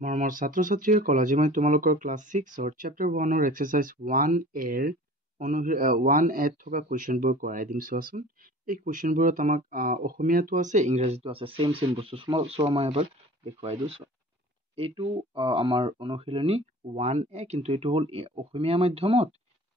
মৰমৰ ছাত্ৰ ছাত্ৰীসকল, আজি মই তোমালোকৰ class 6 chapter 1 exercise 1A 1A থকা কুৱেশ্যনবোৰ কৰাই দিম। চোৱাচোন, এই কুৱেশ্যনবোৰত আমাক অসমীয়াটো আছে, ইংৰাজীটো আছে, চেম বস্তু। চোৱা, মই এবাৰ দেখুৱাই দিওঁ। চোৱা, এইটো আমাৰ অনুশীলনী 1A, কিন্তু এইটো হ'ল অসমীয়া মাধ্যমত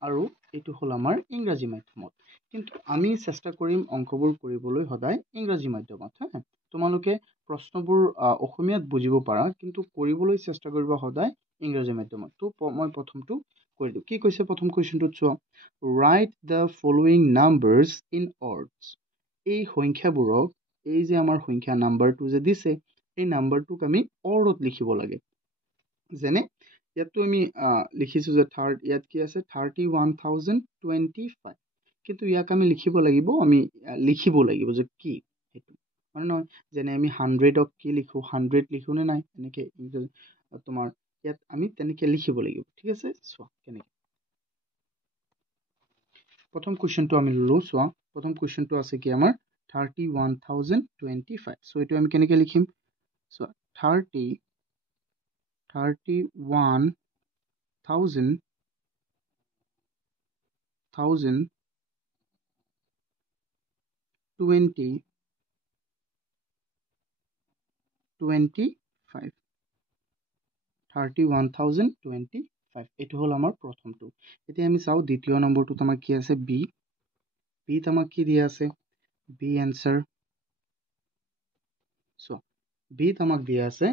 আৰু এইটো হ'ল আমাৰ ইংৰাজী মাধ্যমত। কিন্তু আমি চেষ্টা কৰিম অংকবোৰ কৰিবলৈ সদায় ইংৰাজী মাধ্যমত। হা, তোমালোকে প্ৰশ্নবোৰ অসমীয়াত বুজিব পাৰা, কিন্তু কৰিবলৈ চেষ্টা কৰিব সদায় ইংৰাজী মাধ্যমত। তো মই প্ৰথমটো কৰি দিওঁ। কি কৈছে প্ৰথম কুৱেশ্যনটোত? চোৱা, write the following numbers in words. এই সংখ্যাবোৰক, এই যে আমাৰ সংখ্যা নাম্বাৰটো যে দিছে, এই নাম্বাৰটোক আমি অৰ্ডত লিখিব লাগে। যেনে ইয়াততো আমি লিখিছোঁ যে ইয়াত কি আছে, 31,025, কিন্তু ইয়াক আমি লিখিব লাগিব যে কি সেইটো, মানে নহয়। যেনে আমি 100ক কি লিখোঁ, 100 লিখোঁ নে নাই, এনেকৈ তোমাৰ ইয়াত আমি তেনেকৈ লিখিব লাগিব। ঠিক আছে, চোৱা কেনেকৈ। প্ৰথম কুৱেশ্যনটো আমি ল'লোঁ। চোৱা, প্ৰথম কুৱেশ্যনটো আছে কি আমাৰ 31,025। চ' এইটো আমি কেনেকৈ লিখিম? চোৱা, 31,000 25, 31,025, এইটো হ'ল আমাৰ প্ৰথমটো। এতিয়া আমি চাওঁ দ্বিতীয় নম্বৰটোত আমাৰ কি আছে, বিত আমাক কি দিয়া আছে, বি এনচাৰ। চোৱা, বিত আমাক দিয়া আছে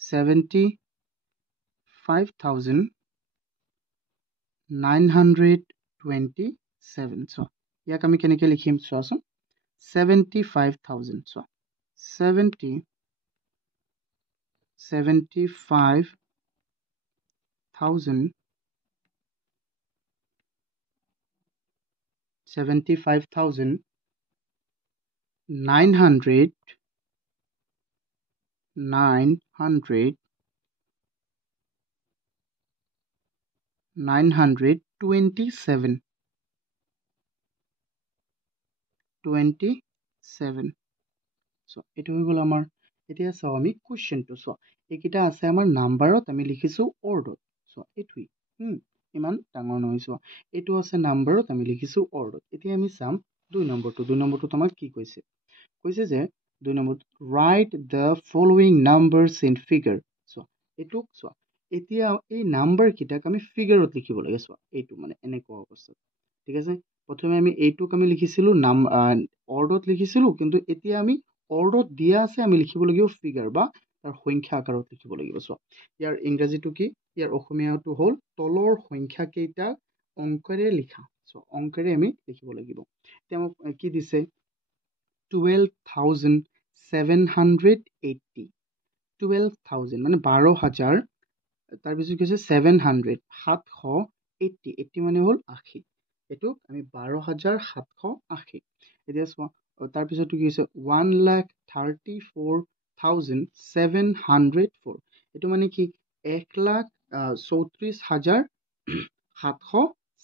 75,927। চোৱা, ইয়াক আমি কেনেকৈ লিখিম চোৱাচোন, 75,000। চোৱা, 75,927. চ' এইটো হৈ গ'ল আমাৰ। এতিয়া চাওঁ আমি কুৱেশ্যনটো। চোৱা, এইকেইটা আছে আমাৰ নাম্বাৰত, আমি লিখিছোঁ অৰ্ডত। চোৱা, এইটোৱেই ইমান ডাঙৰ নহয়। চোৱা, এইটো আছে নাম্বাৰত, আমি লিখিছোঁ অৰ্ডত। এতিয়া আমি চাম দুই নম্বৰটোত আমাক কি কৈছে যে 2 নম্বৰটো, right the following numbers in figure. চোৱা, এইটোক চোৱা, এতিয়া এই নাম্বাৰকেইটাক আমি ফিগাৰত লিখিব লাগে। চোৱা, এইটো মানে এনেকুৱা অৱস্থাত। ঠিক আছে, প্ৰথমে আমি এইটোক আমি লিখিছিলোঁ অৰ্ডত লিখিছিলোঁ, কিন্তু এতিয়া আমি অৰ্ডত দিয়া আছে, আমি লিখিব লাগিব ফিগাৰ বা তাৰ সংখ্যা আকাৰত লিখিব লাগিব। চোৱা, ইয়াৰ ইংৰাজীটো কি, ইয়াৰ অসমীয়াটো হ'ল তলৰ সংখ্যাকেইটা অংকেৰে লিখা। চ' অংকেৰে আমি লিখিব লাগিব। এতিয়া মোক কি দিছে, 12,780, 12,000 মানে 12,000, তাৰপিছত কি হৈছে 700, 780, 80 মানে হ'ল 80, এইটোক আমি 12,780। এতিয়া চোৱা, তাৰপিছতটো কি হৈছে 1,34,704, এইটো মানে কি 1,34,704,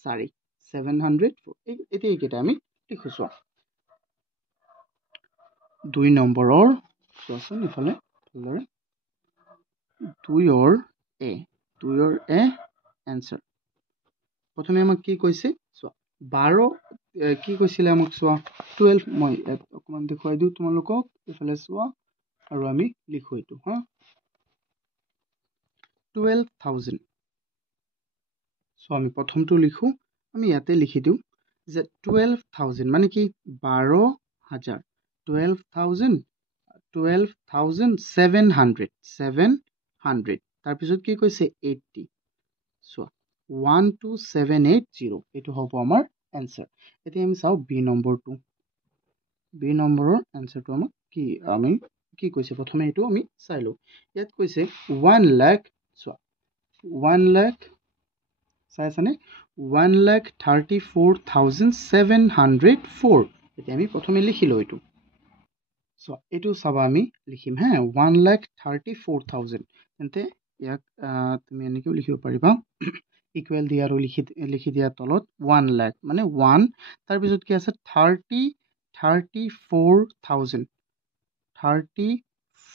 704। এতিয়া এইকেইটা আমি লিখো। চোৱা, 2 নম্বৰৰ, চোৱাচোন ইফালে ভালদৰে, 2ৰ এ এনচাৰ। প্ৰথমে আমাক কি কৈছে, চোৱা, 12 কি কৈছিলে আমাক, চোৱা 12, মই ইয়াত অকণমান দেখুৱাই দিওঁ তোমালোকক, এইফালে চোৱা আৰু আমি লিখো এইটো। 12,000। চ' আমি প্ৰথমটো লিখো, আমি ইয়াতে লিখি দিওঁ যে 12,000 মানে কি 12,000, 12,700, তাৰপিছত কি কৈছে 80। চোৱা, 12780, এইটো হ'ব আমাৰ এনচাৰ। এতিয়া আমি চাওঁ বি নম্বৰৰ এনচাৰটো আমাক আমি কি কৈছে, প্ৰথমে এইটো আমি চাই লওঁ। ইয়াত কৈছে 1 লাখ। চোৱা, 1 লাখ চাই আছানে, 1,34,704। এতিয়া আমি প্ৰথমে লিখিলোঁ এইটো। চোৱা, এইটো চাবা, আমি লিখিম 1,34,000। তেন্তে ইয়াক তুমি এনেকৈও লিখিব পাৰিবা, ইকুৱেল দিয়া আৰু লিখি দিয়া তলত 1 লাখ মানে 1, তাৰপিছত কি আছে 34,000,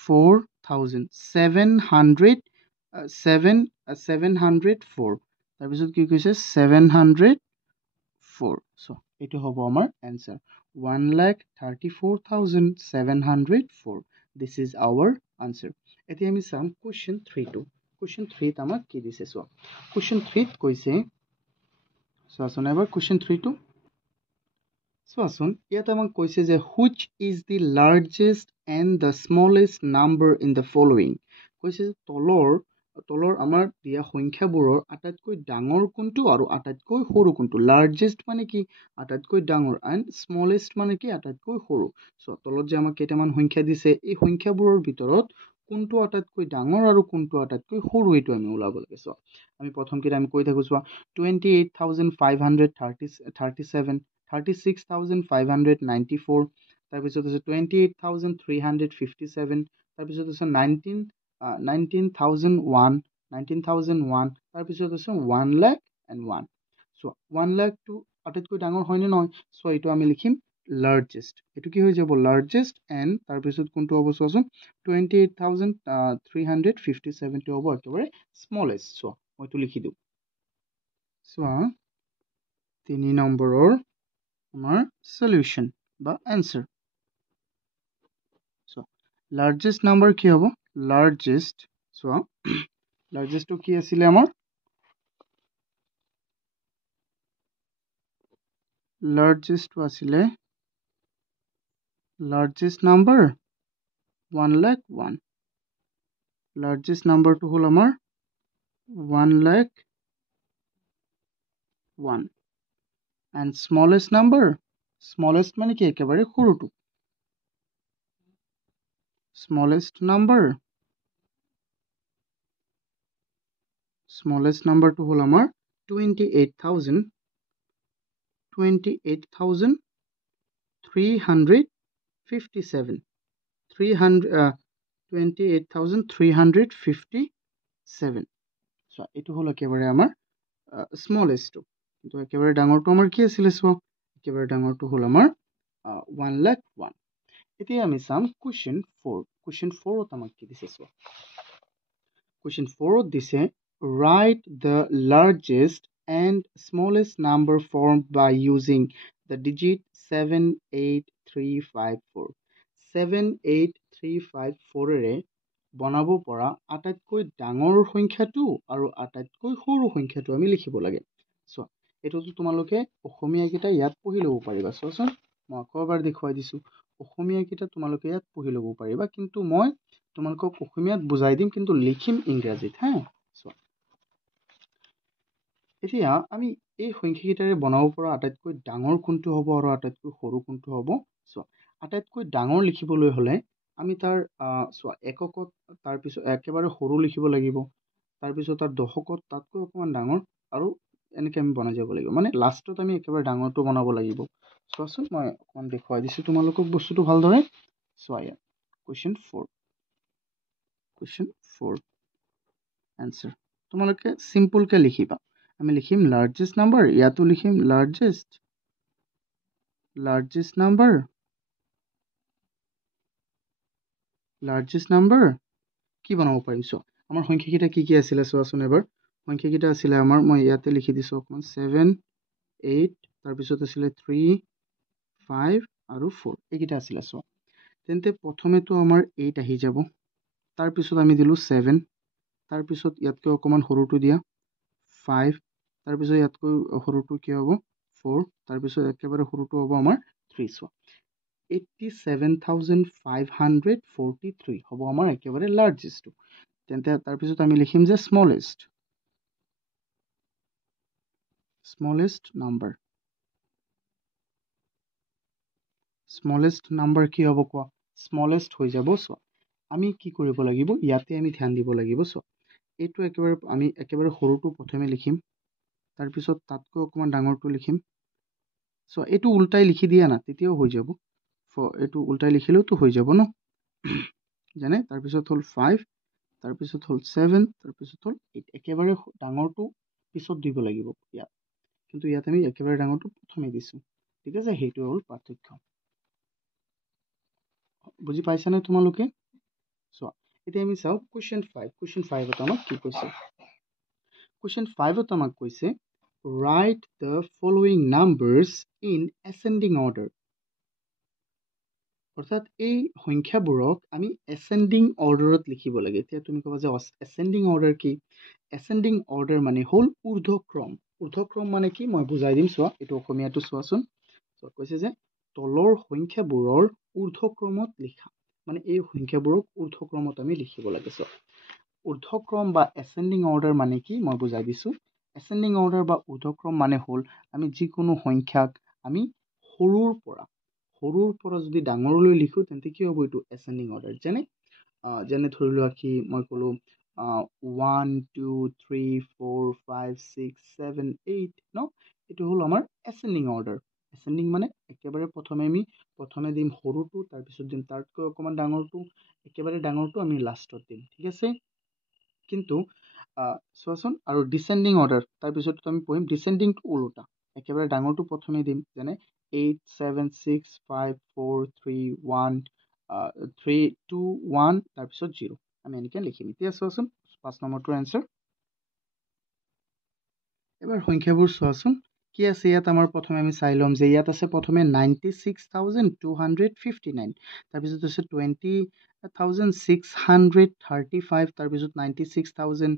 704 তাৰপিছত কি কৈছে 704 চ' এইটো হ'ব আমাৰ answer 1,34,704 this is our answer এতিয়া আমি চাম কুৱেশ্যন 3টো কুৱেশ্যন 3ত আমাক কি দিছে চোৱা কুৱেশ্যন 3ত কৈছে চোৱাচোন এবাৰ কুৱেশ্যন 3টো চোৱাচোন ইয়াত আমাক কৈছে যে which is the largest and the smallest number in the following কৈছে যে তলৰ আমাৰ দিয়া সংখ্যাবোৰৰ আটাইতকৈ ডাঙৰ কোনটো আৰু আটাইতকৈ সৰু কোনটো লাৰ্জেষ্ট মানে কি আটাইতকৈ ডাঙৰ এণ্ড স্মলেষ্ট মানে কি আটাইতকৈ সৰু চ' তলত যে আমাক কেইটামান সংখ্যা দিছে এই সংখ্যাবোৰৰ ভিতৰত কোনটো আটাইতকৈ ডাঙৰ আৰু কোনটো আটাইতকৈ সৰু এইটো আমি ওলাব লাগে চ' আমি প্ৰথমকেইটা আমি কৈ থাকোঁ চোৱা 28,537 36,594 তাৰপিছত আছে 28,357 তাৰপিছত আছে 19,001 তাৰপিছত আছে 1,01 চ' 1,00,000টো আটাইতকৈ ডাঙৰ হয়নে নহয় চ' এইটো আমি লিখিম লাৰ্জেষ্ট এইটো কি হৈ যাব লাৰ্জেষ্ট এণ্ড তাৰপিছত কোনটো হ'ব চোৱাচোন 28,357টো হ'ব একেবাৰে স্মলেষ্ট চ' মইটো লিখি দিওঁ চোৱা 3 নম্বৰৰ আমাৰ সলিউশ্যন বা এনচাৰ চ' লাৰ্জেষ্ট নাম্বাৰ কি হ'ব লাৰ্জেষ্ট চোৱা লাৰ্জেষ্টটো কি আছিলে আমাৰ লাৰ্জেষ্টটো আছিলে লাৰ্জেষ্ট নাম্বাৰ 1,01 লাৰ্জেষ্ট নাম্বাৰটো হ'ল আমাৰ 1,01 and smallest number smallest মানে কি একেবাৰে সৰুটো smallest numberটো হ'ল আমাৰ 28,357 28,357 চ' এইটো হ'ল একেবাৰে আমাৰ স্মলেষ্টটো কিন্তু একেবাৰে ডাঙৰটো আমাৰ কি আছিলে চোৱা একেবাৰে ডাঙৰটো হ'ল আমাৰ 1,01 এতিয়া আমি চাম কুৱেশ্যন 4ত আমাক কি দিছে চোৱা কুৱেশ্যন 4ত দিছে right the largest and smallest number formed by using the digit 78354 78354ৰে বনাব পৰা আটাইতকৈ ডাঙৰ সংখ্যাটো আৰু আটাইতকৈ সৰু সংখ্যাটো আমি লিখিব লাগে চোৱা এইটোতো তোমালোকে অসমীয়াকেইটা ইয়াত পঢ়ি ল'ব পাৰিবা চোৱাচোন মই আকৌ এবাৰ দেখুৱাই দিছোঁ অসমীয়াকেইটা তোমালোকে ইয়াত পঢ়ি ল'ব পাৰিবা কিন্তু মই তোমালোকক অসমীয়াত বুজাই দিম কিন্তু লিখিম ইংৰাজীত হা চোৱা এতিয়া আমি এই সংখ্যাকেইটাৰে বনাব পৰা আটাইতকৈ ডাঙৰ কোনটো হ'ব আৰু আটাইতকৈ সৰু কোনটো হ'ব চোৱা আটাইতকৈ ডাঙৰ লিখিবলৈ হ'লে আমি তাৰ চোৱা এককত তাৰপিছত একেবাৰে সৰু লিখিব লাগিব তাৰপিছত তাৰ দশকত তাতকৈ অকণমান ডাঙৰ আৰু এনেকৈ আমি বনাই যাব লাগিব মানে লাষ্টত আমি একেবাৰে ডাঙৰটো বনাব লাগিব চোৱাচোন মই অকণমান দেখুৱাই দিছোঁ তোমালোকক বস্তুটো ভালদৰে চোৱা ইয়াত কুৱেশ্যন 4 এনচাৰ তোমালোকে চিম্পলকৈ লিখিবা আমি লিখিম লাৰ্জেষ্ট নাম্বাৰ ইয়াতো লিখিম লাৰ্জেষ্ট নাম্বাৰ কি বনাব পাৰিম চোৱা আমাৰ সংখ্যাকেইটা কি কি আছিলে চোৱাচোন এবাৰ সংখ্যাকেইটা আছিলে আমাৰ মই ইয়াতে লিখি দিছোঁ অকণমান 7 8 তাৰপিছত আছিলে 3 5 আৰু 4 এইকেইটা আছিলে চোৱা তেন্তে প্ৰথমেতো আমাৰ 8 আহি যাব তাৰপিছত আমি দিলোঁ 7 তাৰপিছত ইয়াতকৈ অকণমান সৰুটো দিয়া 5 তাৰপিছত ইয়াতকৈ সৰুটো কি হ'ব 4 তাৰপিছত একেবাৰে সৰুটো হ'ব আমাৰ 3 চোৱা 87,543 হ'ব আমাৰ একেবাৰে লাৰ্জেষ্টটো তেন্তে তাৰপিছত আমি লিখিম যে স্মলেষ্ট নাম্বাৰ কি হ'ব কোৱা স্মলেষ্ট হৈ যাব চোৱা আমি কি কৰিব লাগিব ইয়াতে আমি ধ্যান দিব লাগিব চোৱা এইটো আমি একেবাৰে সৰুটো প্ৰথমে লিখিম তাৰপিছত তাতকৈ অকণমান ডাঙৰটো লিখিম চ' এইটো উল্টাই লিখি দিয়া না তেতিয়াও হৈ যাব এইটো উল্টাই লিখিলেওতো হৈ যাব ন যেনে তাৰপিছত হ'ল 5 তাৰপিছত হ'ল 7 তাৰপিছত হ'ল 8 একেবাৰে ডাঙৰটো পিছত দিব লাগিব ইয়াত কিন্তু ইয়াত আমি একেবাৰে ডাঙৰটো প্ৰথমে দিছোঁ ঠিক আছে সেইটো হ'ল পাৰ্থক্য বুজি পাইছানে তোমালোকে চোৱা এতিয়া আমি চাওঁ কুৱেশ্যন 5 কুৱেশ্যন 5ত আমাক কি কৈছে কুৱেশ্যন 5ত আমাক কৈছে write the following numbers in ascending order অৰ্থাৎ এই সংখ্যাবোৰক আমি এসেন্ডিং অৰ্ডাৰত লিখিব লাগে এতিয়া তুমি ক'বা যে এসেন্ডিং অৰ্ডাৰ কি এসেন্ডিং অৰ্ডাৰ মানে হ'ল ঊৰ্ধ্বক্ৰম মানে কি মই বুজাই দিম চোৱা এইটো অসমীয়াটো চোৱাচোন কৈছে যে তলৰ সংখ্যাবোৰৰ ঊৰ্ধ্বক্ৰমত লিখা মানে এই সংখ্যাবোৰক ঊৰ্ধ্বক্ৰমত আমি লিখিব লাগে চোৱা ঊৰ্ধ্বক্ৰম বা এসেন্ডিং অৰ্ডাৰ মানে কি মই বুজাই দিছো এসেন্ডিং অৰ্ডাৰ বা ঊৰ্ধ্বক্ৰম মানে হ'ল আমি যিকোনো সংখ্যাক আমি সৰুৰ পৰা যদি ডাঙৰলৈ লিখো তেন্তে কি হ'ব এইটো এসেন্ডিং অৰ্ডাৰ যেনে ধৰি লোৱা কি মই ক'লো 1 2 3 4 5 6 7 8 ন এইটো হ'ল আমাৰ এসেন্ডিং অৰ্ডাৰ এসেন্ডিং মানে একেবাৰে প্ৰথমে দিম সৰুটো তাৰপিছত দিম তাতকৈ অকণমান ডাঙৰটো একেবাৰে ডাঙৰটো আমি লাষ্টত দিম ঠিক আছে কিন্তু চোৱাচোন আৰু ডিসেন্ডিং অৰ্ডাৰ তাৰপিছত আমি পঢ়িম ডিসেন্ডিংটো ওলোটা একেবাৰে ডাঙৰটো প্ৰথমে দিম যেনে 8 7 6 5 4 3 1 3 2 1 তাৰপিছত 0 আমি এনেকৈ লিখিম এতিয়া চোৱাচোন 5 নম্বৰটোৰ এনসাৰ এবাৰ সংখ্যাবোৰ চোৱাচোন কি আছে ইয়াত আমাৰ প্ৰথমে আমি চাই ল'ম যে ইয়াত আছে প্ৰথমে 96,259 তাৰপিছত আছে 20,635 তাৰপিছত 96,000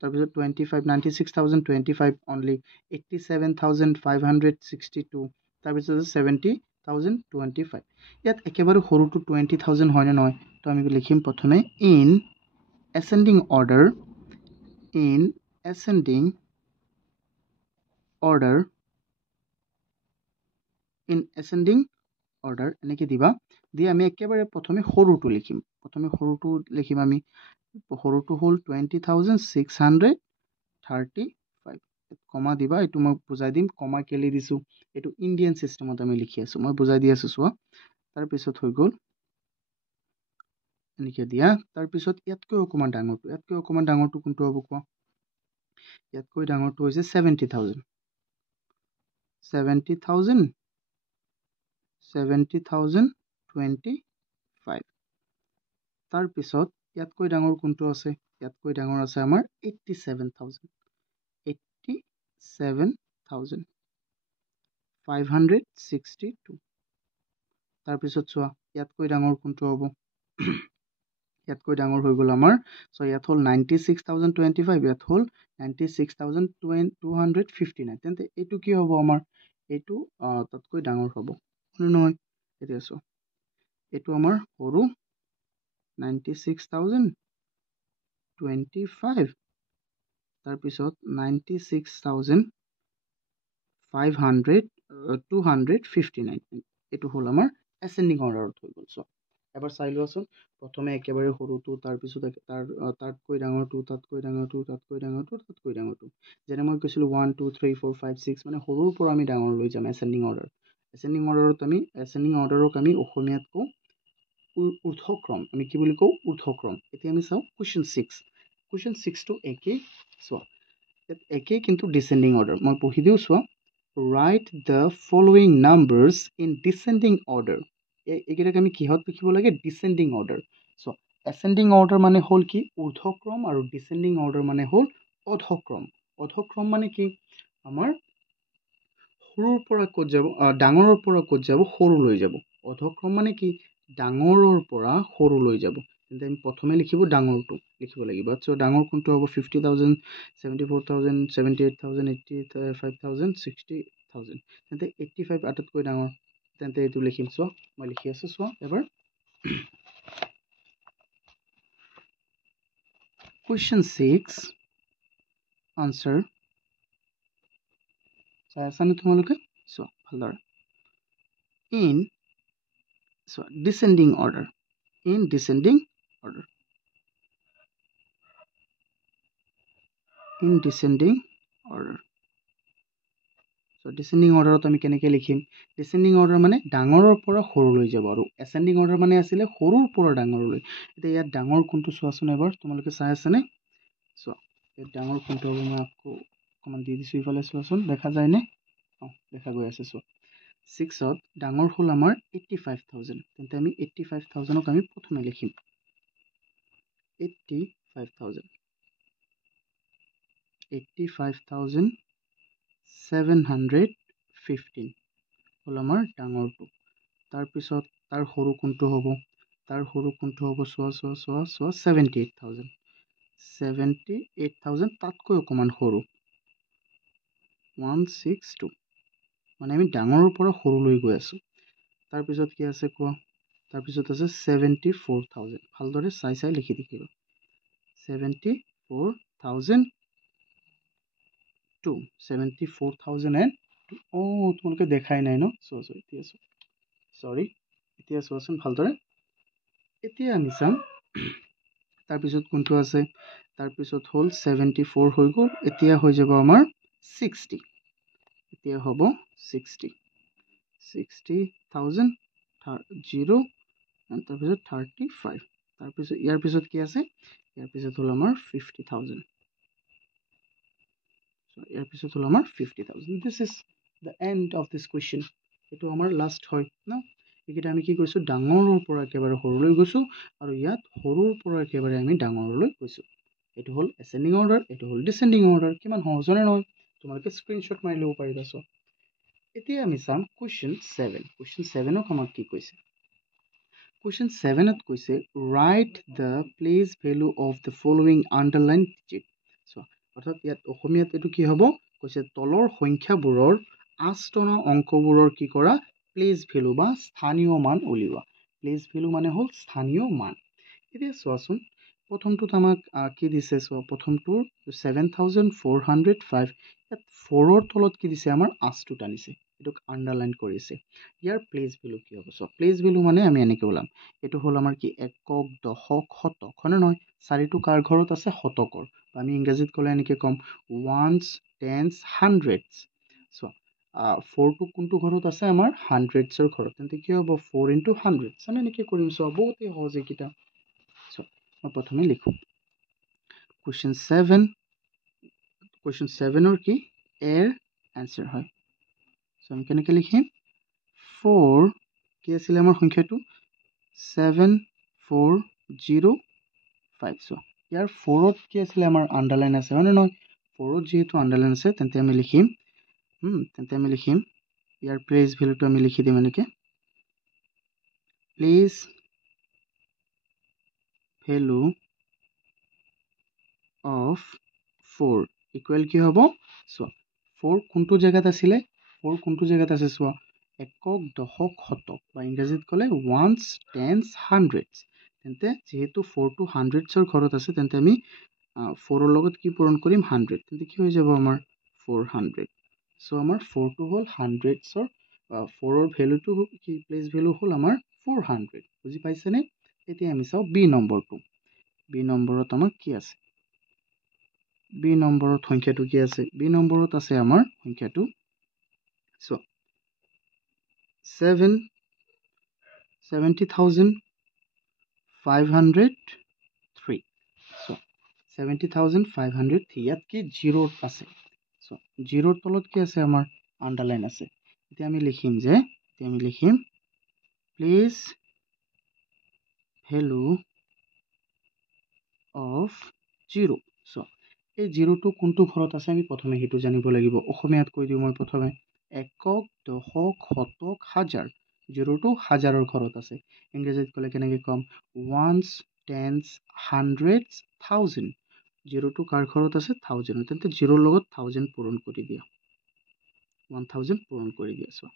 তাৰপিছত 96,025 অনলি 87,562 তাৰপিছত আছে 70,025 ইয়াত একেবাৰে সৰুটো 20,000 হয়নে নহয় তো আমি লিখিম প্ৰথমে in ascending order in ascending order এনেকৈ দিবা দি আমি একেবাৰে প্ৰথমে সৰুটো লিখিম আমি সৰুটো হ'ল 20,635 কমা দিবা এইটো মই বুজাই দিম কমা কেলে দিছো এইটো ইণ্ডিয়ান সিস্টেমত আমি লিখি আছো মই বুজাই দি আছো চোৱা তাৰপিছত হৈ গ'ল এনেকৈ দিয়া তাৰপিছত ইয়াতকৈ অকণমান ডাঙৰটো কোনটো হ'ব কোৱা ইয়াতকৈ ডাঙৰটো হৈছে 70,000 70,025 তাৰপিছত ইয়াতকৈ ডাঙৰ কোনটো আছে ইয়াতকৈ ডাঙৰ আছে আমাৰ 87,562 তাৰপিছত চোৱা ইয়াতকৈ ডাঙৰ কোনটো হ'ব ইয়াতকৈ ডাঙৰ হৈ গ'ল আমাৰ সো ইয়াত হ'ল 96,025 ইয়াত হ'ল 96,259 তেন্তে এইটো কি হ'ব আমাৰ এইটো তাতকৈ ডাঙৰ হ'ব নহয় এতিয়া চোৱা এইটো আমাৰ সৰু 96,025 তাৰপিছত 96,259 এইটো হ'ল আমাৰ এসেন্ডিং অৰ্ডাৰত হৈ গ'ল চোৱা এবাৰ চাই লোৱাচোন প্ৰথমে একেবাৰে সৰুটো তাৰপিছত তাতকৈ ডাঙৰটো যেনে মই কৈছিলোঁ 1 2 3 4 5 6 মানে সৰুৰ পৰা আমি ডাঙৰ লৈ যাম এসেন্ডিং অৰ্ডাৰক আমি অসমীয়াত কওঁ ঊৰ্ধ্বক্ৰম আমি কি বুলি কওঁ ঊৰ্ধ্বক্ৰম এতিয়া আমি চাওঁ কুৱেশ্যন 6টো একেই চোৱা একেই কিন্তু ডিসেন্ডিং অৰ্ডাৰ মই পঢ়ি দিওঁ চোৱা write the following numbers in descending order এইকেইটাক আমি কিহত লিখিব লাগে descending order so ascending order মানে হ'ল কি ঊৰ্ধ্বক্ৰম আৰু ডিসেন্ডিং অৰ্ডাৰ মানে হ'ল অধক্ৰম মানে কি আমাৰ সৰুৰ পৰা ক'ত যাব ডাঙৰৰ পৰা ক'ত যাব সৰুলৈ যাব অধক্ৰম মানে কি ডাঙৰৰ পৰা সৰুলৈ যাব তেন্তে আমি প্ৰথমে ডাঙৰটো লিখিব লাগিব সো ডাঙৰ কোনটো হ'ব 50,000 74,000 78,000 85,000 60,000 তেন্তে 85 আটাইতকৈ ডাঙৰ তেন্তে এইটো লিখিম চোৱা মই লিখি আছো চোৱা এবাৰ Question 6 answer চাই আছানে তোমালোকে চোৱা ভালদৰে in descending order so descending orderত আমি কেনেকৈ লিখিম descending order মানে ডাঙৰৰ পৰা সৰুলৈ যাব আৰু ascending order মানে আছিলে সৰুৰ পৰা ডাঙৰলৈ এতিয়া ইয়াত ডাঙৰ কোনটো চোৱাচোন এবাৰ তোমালোকে চাই আছানে চোৱা ইয়াত ডাঙৰ কোনটো হ'ব মই আকৌ অকণমান দি দিছোঁ ইফালে চোৱাচোন দেখা যায়নে দেখা গৈ আছে চোৱা 6ত ডাঙৰ হ'ল আমাৰ 85,000 তেন্তে আমি 85,000ক আমি প্ৰথমে লিখিম 85,000 85,715 হ'ল আমাৰ ডাঙৰটো তাৰপিছত তাৰ সৰু কোনটো হ'ব চোৱা 78,000 তাতকৈ অকণমান সৰু 162 মানে আমি ডাঙৰৰ পৰা সৰুলৈ গৈ আছোঁ তাৰপিছত কি আছে কোৱা তাৰপিছত আছে 74,000 ভালদৰে চাই লিখি দেখিবা 74,002 তোমালোকে দেখাই নাই ন এতিয়া চোৱাচোন ভালদৰে এতিয়া আমি চাম তাৰপিছত কোনটো আছে তাৰপিছত হ'ল 74 হৈ গ'ল এতিয়া হৈ যাব আমাৰ 60 এতিয়া হ'ব 60,000 0 তাৰপিছত 35 তাৰপিছত ইয়াৰ পিছত কি আছে ইয়াৰ পিছত হ'ল আমাৰ 50,000 ইয়াৰ পিছত হ'ল আমাৰ 50,000 this is the and of this question এইটো আমাৰ লাষ্ট হয় ন এইকেইটা আমি কি কৰিছোঁ ডাঙৰৰ পৰা একেবাৰে সৰুলৈ গৈছোঁ আৰু ইয়াত সৰুৰ পৰা একেবাৰে আমি ডাঙৰলৈ গৈছোঁ এইটো হ'ল এচেণ্ডিং অৰ্ডাৰ এইটো হ'ল ডিচেণ্ডিং অৰ্ডাৰ কিমান সহজনে নহয় তোমালোকে স্ক্ৰীনশ্বট মাৰি ল'ব পাৰিবা চ' এতিয়া আমি চাম কুৱেশ্যন 7ক আমাক কি কৈছে কুৱেশ্যন 7ত কৈছে write the place value of the following underline digit চ' অৰ্থাৎ ইয়াত অসমীয়াত এইটো কি হ'ব কৈছে তলৰ সংখ্যাবোৰৰ আঁচটনা অংকবোৰৰ কি কৰা প্লেচ ভেলু বা স্থানীয় মান উলিওৱা প্লেচ ভেলু মানে হ'ল স্থানীয় মান এতিয়া চোৱাচোন প্ৰথমটোত আমাক কি দিছে চোৱা প্ৰথমটোৰ 7,405 ইয়াত 4ৰ তলত কি দিছে আমাৰ আঁচটো টানিছে এইটোক আণ্ডাৰলাইন কৰিছে ইয়াৰ প্লেচ ভেলু কি হ'ব চোৱা প্লেচ ভেলু মানে আমি এনেকৈ ওলাম এইটো হ'ল আমাৰ কি একক দশক শতক হয়নে নহয় 4টো কাৰ ঘৰত আছে শতকৰ আমি ইংৰাজীত ক'লে এনেকৈ ক'ম ওৱানছ টেন্স হাণ্ড্ৰেডছ চোৱা 4টো কোনটো ঘৰত আছে আমাৰ হাণ্ড্ৰেডছৰ ঘৰত তেন্তে কি হ'ব 4 × 100 আমি এনেকৈ কৰিম চোৱা বহুতেই সহজ এইকেইটা চোৱা মই প্ৰথমে লিখোঁ কুৱেশ্যন 7ৰ কি এৰ এনচাৰ হয় চ' আমি কেনেকৈ লিখিম 4 কি আছিলে আমাৰ সংখ্যাটো 7405 চোৱা ইয়াৰ 4ত কি আছিলে আমাৰ আণ্ডাৰলাইন আছে হয়নে নহয় 4ত যিহেতু আণ্ডাৰলাইন আছে তেন্তে আমি লিখিম ইয়াৰ প্লেচ ভেলুটো আমি লিখি দিম এনেকৈ প্লেচ ভেলু অফ 4 ইকুৱেল কি হ'ব চোৱা 4 কোনটো জেগাত আছিলে 4 কোনটো জেগাত আছে চোৱা একক দশক শতক বা ইংৰাজীত ক'লে ওৱানছ টেন্স হাণ্ড্ৰেডছ তেন্তে যিহেতু 4টো হাণ্ড্ৰেডছৰ ঘৰত আছে তেন্তে আমি 4ৰ লগত কি পূৰণ কৰিম 100 তেন্তে কি হৈ যাব আমাৰ 400 চ' আমাৰ 4টো হ'ল হাণ্ড্ৰেডছৰ 4ৰ ভেলুটো কি প্লেচ ভেলু হ'ল আমাৰ 400 বুজি পাইছেনে এতিয়া আমি চাওঁ বি নম্বৰত আমাৰ কি আছে বি নম্বৰত সংখ্যাটো কি আছে বি নম্বৰত আছে আমাৰ সংখ্যাটো চোৱা 70,503 চোৱা 70,503 ইয়াত কি জিৰ'ত আছে চোৱা জিৰ'ৰ তলত কি আছে আমাৰ আণ্ডাৰলাইন আছে এতিয়া আমি লিখিম প্লেচ ভেলু অফ 0 চোৱা এই জিৰ'টো কোনটো ঘৰত আছে আমি প্ৰথমে সেইটো জানিব লাগিব অসমীয়াত কৈ দিওঁ মই প্ৰথমে একক দশক শতক হাজাৰ জিৰ'টো হাজাৰৰ ঘৰত আছে ইংৰাজীত ক'লে কেনেকৈ ক'ম ওৱানছ টেন্স হাণ্ড্ৰেডছ থাউজেণ্ড জিৰ'টো কাৰ ঘৰত আছে থাউজেণ্ড তেন্তে জিৰ'ৰ লগত 1000 পূৰণ কৰি দিয়া 1000 পূৰণ কৰি দিয়া চোৱা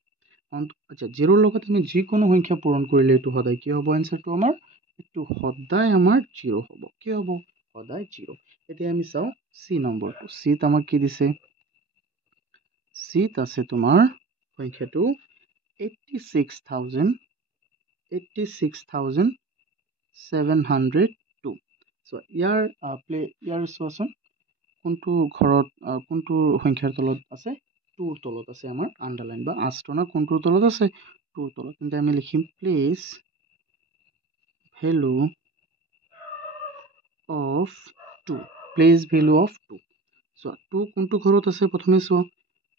আচ্ছা জিৰ'ৰ লগত আমি যিকোনো সংখ্যা পূৰণ কৰিলে এইটো সদায় কি হ'ব এনচাৰটো আমাৰ এইটো সদায় আমাৰ জিৰ' হ'ব কি হ'ব সদায় জিৰ' এতিয়া আমি চাওঁ চি নম্বৰটো চিত আমাক কি দিছে চিত আছে তোমাৰ সংখ্যাটো 86,702 চ' ইয়াৰ চোৱাচোন কোনটো ঘৰত কোনটো সংখ্যাৰ তলত আছে 2ৰ তলত আছে আমাৰ আণ্ডাৰলাইন বা আঁচটনা কোনটোৰ তলত আছে 2ৰ তলত তেন্তে আমি লিখিম প্লেচ ভেলু অফ 2 চোৱা 2 কোনটো ঘৰত আছে প্ৰথমে চোৱা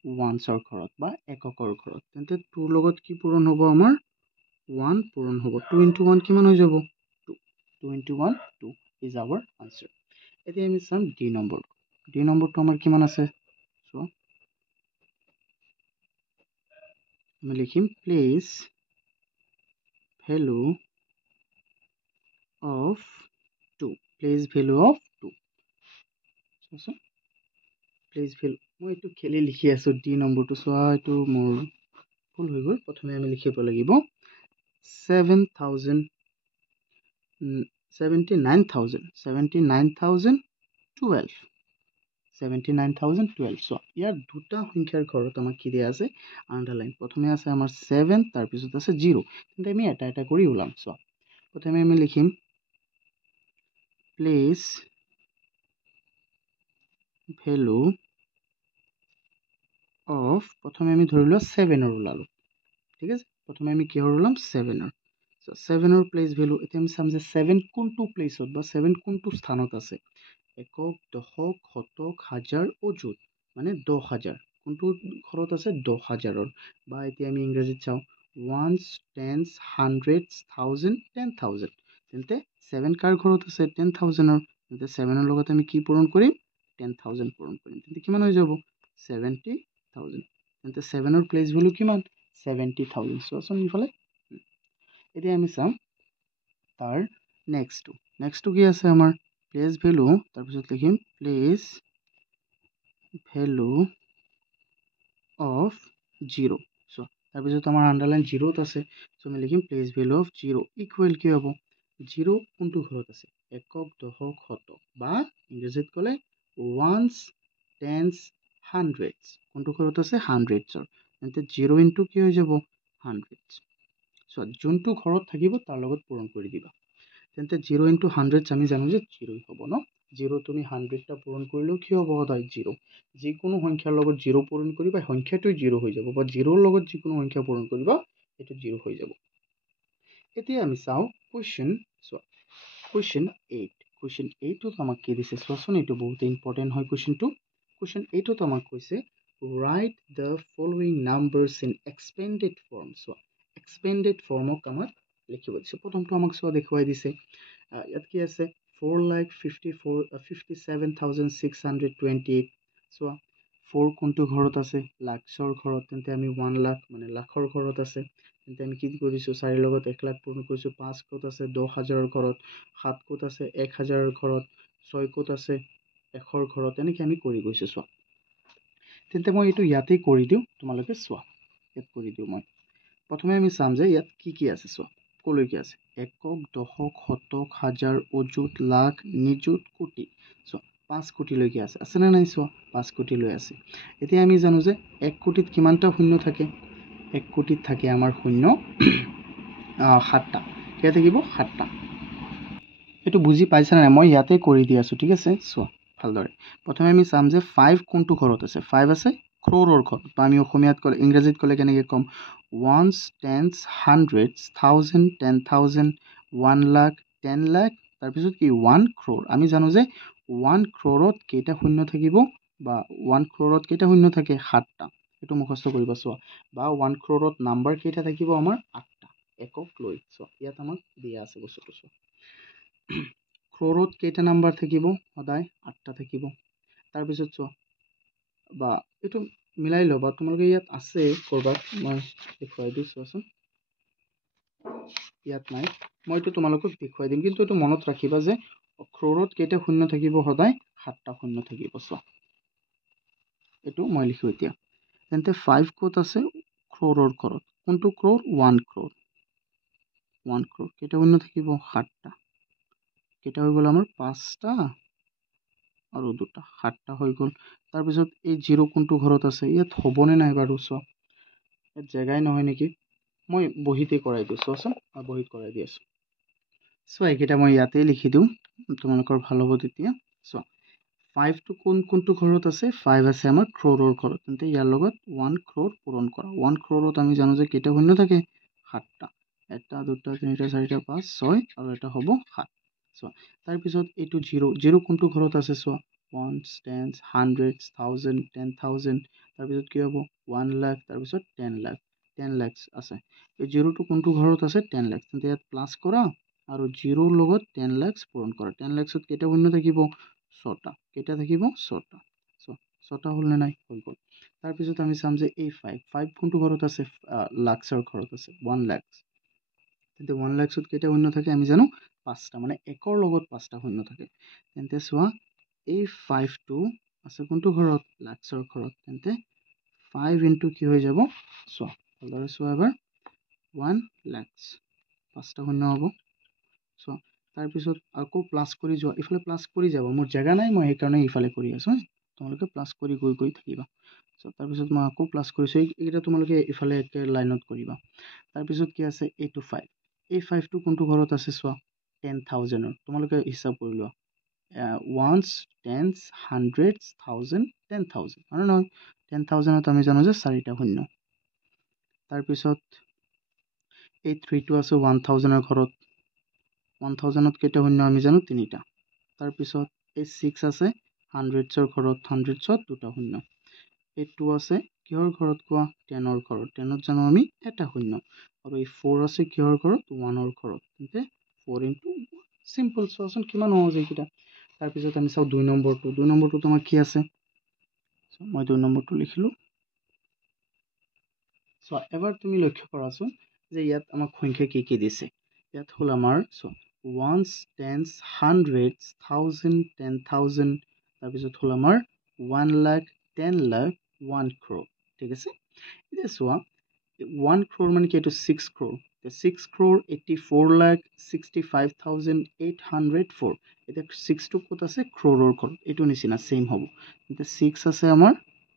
ওৱানছৰ ঘৰত বা এককৰ ঘৰত তেন্তে 2ৰ লগত কি পূৰণ হ'ব আমাৰ 1 পূৰণ হ'ব 2 × 1 কিমান হৈ যাব 2 2 × 1 2 ইজ আৱাৰ আনচাৰ। এতিয়া আমি চাম ডি নম্বৰ। ডি নম্বৰটো আমাৰ কিমান আছে চোৱা, আমি লিখিম place value of 2, place value of 2। চোৱাচোন প্লেচ ভেলু, মই এইটো খেলি লিখি আছো ডি নম্বৰটো, চোৱা এইটো মোৰ ভুল হৈ গ'ল। প্ৰথমে আমি লিখিব লাগিব 79,012। 79,012। চোৱা ইয়াৰ দুটা সংখ্যাৰ ঘৰত আমাক কি দিয়া আছে, আণ্ডাৰলাইন। প্ৰথমে আছে আমাৰ 7, তাৰপিছত আছে 0। তেন্তে আমি এটা এটা কৰি ওলাম। চোৱা প্ৰথমে আমি লিখিম প্লেচ ভেলু অফ, প্ৰথমে আমি ধৰি লোৱা 7ৰ ওলালোঁ, ঠিক আছে। প্ৰথমে আমি কিহৰ ওলাম, 7ৰ। 7ৰ প্লেচ ভেলু, এতিয়া আমি চাম যে 7 কোনটো প্লেচত বা 7 কোনটো স্থানত আছে। একক, দশক, শতক, হাজাৰ, অযুত, মানে 10,000 কোনটো ঘৰত আছে, 10,000ৰ। বা এতিয়া আমি ইংৰাজীত চাওঁ ওৱানছ, টেন্স, হাণ্ড্ৰেডছ, থাউজেণ্ড, 10,000। তেন্তে 7 কাৰ ঘৰত আছে, 10,000ৰ। তেন্তে 7ৰ লগত আমি কি পূৰণ কৰিম, 10,000 পূৰণ কৰিম। তেন্তে কিমান হৈ যাব, 70,000। তেন্তে 7ৰ প্লেচ ভেলু কিমান, 70,000। চোৱাচোন ইফালে। এতিয়া আমি চাম তাৰ নেক্সটটো কি আছে আমাৰ, প্লেচ ভেলু, তাৰপিছত লিখিম প্লেচ ভেলু অফ 0। চ' তাৰপিছত আমাৰ আণ্ডাৰলাইন 0ত আছে। চ' আমি লিখিম প্লেচ ভেলু অফ 0 ইকুৱেল কি হ'ব, 0 কোনটো ঘৰত আছে, একক, দশক, শতক, বা ইংৰাজীত ক'লে ওৱানছ, টেন্স, হাণ্ড্ৰেডছ, কোনটো ঘৰত আছে, হাণ্ড্ৰেডছৰ। তেন্তে 0 ইনটু কি হৈ যাব, হাণ্ড্ৰেডছ। চ' যোনটো ঘৰত থাকিব তাৰ লগত পূৰণ কৰি দিবা। তেন্তে 0 ইনটু হাণ্ড্ৰেডছ আমি জানো যে 0 হ'ব ন। 0 তুমি 100টা পূৰণ কৰিলেও কি হ'ব, সদায় 0। যিকোনো সংখ্যাৰ লগত 0 পূৰণ কৰিবা, সংখ্যাটোৱে 0 হৈ যাব, বা 0ৰ লগত যিকোনো সংখ্যা পূৰণ কৰিবা সেইটো 0 হৈ যাব। এতিয়া আমি চাওঁ কুৱেশ্যন। চোৱা কুৱেশ্যন 8। কুৱেশ্যন 8ত আমাক কি দিছে চোৱাচোন, এইটো বহুত ইম্পৰ্টেণ্ট হয় কুৱেশ্যনটো। কুৱেশ্যন 8ত আমাক কৈছে write the following numbers in expanded form. চোৱা এক্সপেণ্ডেড ফৰ্মক আমাক লিখিব দিছে। প্ৰথমটো আমাক চোৱা দেখুৱাই দিছে, ইয়াত কি আছে 4,57,628। চোৱা 4 কোনটো ঘৰত আছে, লাখছৰ ঘৰত। তেন্তে আমি 1 লাখ মানে লাখৰ ঘৰত আছে। তেন্তে আমি কি কৰিছোঁ, 4ৰ লগত 1 লাখ পূৰণ কৰিছোঁ। 5 ক'ত আছে, 10,000ৰ ঘৰত। 7 ক'ত আছে, 1,000ৰ ঘৰত। 6 ক'ত আছে, 100ৰ ঘৰত। এনেকৈ আমি কৰি গৈছোঁ। চোৱা তেন্তে মই এইটো ইয়াতেই কৰি দিওঁ, তোমালোকে চোৱা ইয়াত কৰি দিওঁ মই। প্ৰথমে আমি চাম যে ইয়াত কি কি আছে। চোৱা ক'লৈকে আছে, একক, দশক, শতক, হাজাৰ, অযুত, লাখ, নিযুত, কোটি। চোৱা 5 কোটিলৈকে আছেনে নাই, চোৱা 5 কোটিলৈ আছে। এতিয়া আমি জানো যে 1 কোটিত কিমানটা শূন্য থাকে, 1 কোটিত থাকে আমাৰ শূন্য 7টা। কেইটা থাকিব, 7টা। এইটো বুজি পাইছা নাই, মই ইয়াতে কৰি দি আছোঁ, ঠিক আছে। চোৱা ভালদৰে। প্ৰথমে আমি চাম যে 5 কোনটো ঘৰত আছে, 5 আছে ক্ৰ'ৰৰ ঘৰত, বা আমি অসমীয়াত ক'লে, ইংৰাজীত ক'লে কেনেকৈ ক'ম, ওৱানছ, tense, hundreds, thousand, 10,000, 1 lakh, 10 lakh, তাৰপিছত কি 1 ক্ৰ'ৰ। আমি জানো যে 1 ক্ৰ'ৰত কেইটা শূন্য থাকিব, বা 1 ক্ৰ'ৰত কেইটা শূন্য থাকে, 7টা। এইটো মুখস্থ কৰিবা। চোৱা বা 1 ক্ৰ'ৰত নাম্বাৰ কেইটা থাকিব, আমাৰ 8টা একক লৈ। চোৱা ইয়াত আমাক দিয়া আছে বস্তুটো। চোৱা ক্ৰ'ৰত কেইটা নাম্বাৰ থাকিব, সদায় 8টা থাকিব। তাৰপিছত চোৱা বা এইটো মিলাই ল'বা, তোমালোকে ইয়াত আছে ক'ৰবাত, মই দেখুৱাই দিওঁ। চোৱাচোন ইয়াত নাই, মই এইটো তোমালোকক দেখুৱাই দিম, কিন্তু এইটো মনত ৰাখিবা যে ক্ৰ'ৰত কেইটা শূন্য থাকিব, সদায় 7টা শূন্য থাকিব। চোৱা এইটো মই লিখোঁ এতিয়া। তেন্তে 5 ক'ত আছে, ক্ৰ'ৰৰ ঘৰত। কোনটো ক্ৰ'ৰ, 1 ক্ৰ'ৰ। 1 ক্ৰ'ৰ কেইটা শূন্য থাকিব, 7টা। কেইটা হৈ গ'ল আমাৰ, 5টা আৰু 2টা, 7টা হৈ গ'ল। তাৰপিছত এই 0 কোনটো ঘৰত আছে, ইয়াত হ'বনে নাই বাৰু। চোৱা ইয়াত জেগাই নহয় নেকি, মই বহীতে কৰাই দিওঁ। চোৱাচোন মই বহীত কৰাই দি আছোঁ। চোৱা এইকেইটা মই ইয়াতেই লিখি দিওঁ, তোমালোকৰ ভাল হ'ব তেতিয়া। চোৱা 5টো কোনটো ঘৰত আছে, 5 আছে আমাৰ ক্ৰ'ৰৰ ঘৰত। তেন্তে ইয়াৰ লগত 1 ক্ৰ'ৰ পূৰণ কৰা। 1 ক্ৰ'ৰত আমি জানো যে কেইটা শূন্য থাকে, 7টা। 1, 2, 3, 4, 5, 6 আৰু এটা হ'ব 7। চোৱা তাৰপিছত এইটো 0 কোনটো ঘৰত আছে। চোৱা ওৱানছ, টেন্স, হাণ্ড্ৰেডছ, থাউজেণ্ড, 10,000, তাৰপিছত কি হ'ব 1 লাখ, তাৰপিছত 10 লাখ, 10 লাখ আছে। এই 0টো কোনটো ঘৰত আছে, 10 লাখ। তেন্তে ইয়াত প্লাছ কৰা, আৰু 0 লগত 10 লাখ পূৰণ কৰা 10 লাখত কেইটা শূন্য থাকিব 6টা কেইটা থাকিব 6টা চ 6টা হ'ল নে নাই হৈ গ'ল তাৰপিছত আমি চাম যে এই 5 কোনটো ঘৰত আছে লাখৰ ঘৰত আছে 1 লাখ তেন্তে 1 লাখত কেইটা শূন্য থাকে আমি জানো 5টা মানে 1ৰ লগত 5টা শূন্য থাকে তেন্তে চোৱা এই 5টো আছে কোনটো ঘৰত লাখৰ ঘৰত তেন্তে 5 ইনটু কি হৈ যাব চোৱা ভালদৰে চোৱা এবাৰ 1 লাখ 5টা শূন্য হ'ব চোৱা তাৰপিছত আকৌ প্লাছ কৰি যোৱা ইফালে প্লাছ কৰি যাব মোৰ জেগা নাই মই সেইকাৰণে ইফালে কৰি আছো তোমালোকে প্লাছ কৰি গৈ থাকিবা চ' তাৰপিছত মই আকৌ প্লাছ কৰিছোঁ এইকেইটা তোমালোকে ইফালে একে লাইনত কৰিবা তাৰপিছত কি আছে এইটো 5 এই 5টো কোনটো ঘৰত আছে চোৱা 10,000 তোমালোকে হিচাপ কৰি লোৱা ওৱান্স টেন্স হাণ্ড্ৰেডছ থাউজেণ্ড 10,000 হয় নহয় 10,000ত আমি জানো যে 4টা শূন্য তাৰপিছত এই 3টো আছে 1,000ৰ ঘৰত 1,000ত কেইটা শূন্য আমি জানো 3টা তাৰপিছত এই 6 আছে হাণ্ড্ৰেডছৰ ঘৰত 100ত 2টা শূন্য এই 2 আছে কিহৰ ঘৰত কোৱা 10ৰ ঘৰত 10ত জানো আমি এটা শূন্য আৰু এই 4 আছে কিহৰ ঘৰত 1ৰ ঘৰত তেন্তে 4 ইনটু সিম্পল চোৱাচোন কিমান সহজ এইকেইটা তাৰপিছত আমি চাওঁ 2 নম্বৰটো তোমাৰ কি আছে মই 2 নম্বৰটো লিখিলোঁ চোৱা এবাৰ তুমি লক্ষ্য কৰাচোন যে ইয়াত আমাক সংখ্যা কি দিছে ইয়াত হ'ল আমাৰ চোৱা ওৱান্স টেন্স হাণ্ড্ৰেডছ থাউজেণ্ড 10,000 তাৰপিছত হ'ল আমাৰ 1 লাখ 10 লাখ 1 crore ঠিক আছে এতিয়া চোৱা 1 crore মানে কি এইটো 6 crore 6 crore 84 লাখ 65,804 এতিয়া 6টো ক'ত আছে ক্ৰ'ৰৰ ঘৰত এইটো নিচিনা সেম হ'ব এতিয়া 6 আছে আমাৰ